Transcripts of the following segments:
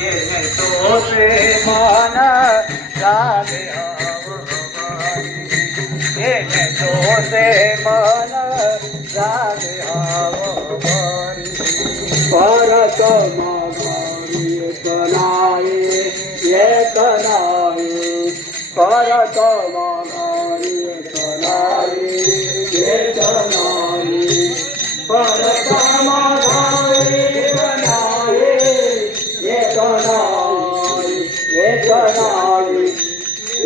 એને તો મન લાગે એને તો મન લાગે ભરત મારી કરાય એ કરાય ભરત મારી કરાય એ કરાય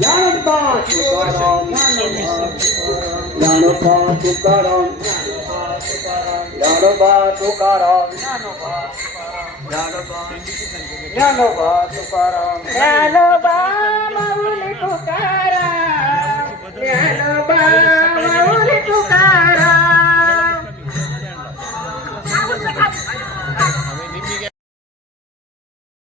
Yano ya tu karam, yano pa tu no tu tu tu yano tu